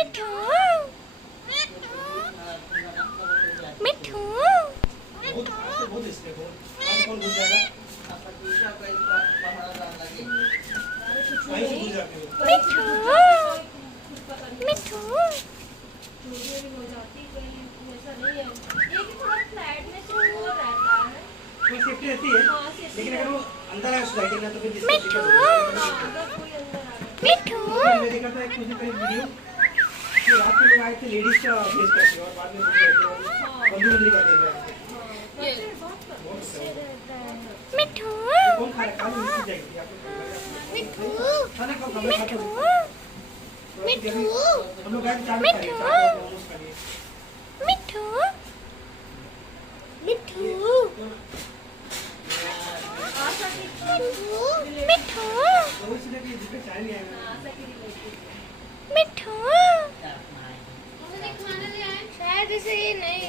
मिठू मिठू बहुत इसमें बहुत कौन भूल जाएगा वहीं से भूल जाते हो मिठू मिठू हो जाती कहीं ऐसा नहीं है ये कि थोड़ा फ्लैट में सिक्योर रहता है कोई सेफ्टी रहती है हाँ सेफ्टी लेकिन अगर वो अंदर आए सोसाइटी में तो फिर मिठू अगर कोई अंदर आ गया मिठू मैंने देखा था एक कुछ दिन पहले वीडियो कि रात को लोग आए थे लेडीज का फेस करते और बाद में भूल गए थे और बंदूक का देख रहे थे मिठू कौन खा रहा है मिल जाएगी आपको मिठू खाना कब खाना खाते मिठू हो मिठू हम लोग गए चाय खा लिए चाय मोमोज खा लिए मिठू मिठू आशा की मिठू तो इसलिए कि जिसमें चाय नहीं आएगा आशा की रिलेटिव मिठू मुझे खाना ले आए शायद इसे ये नहीं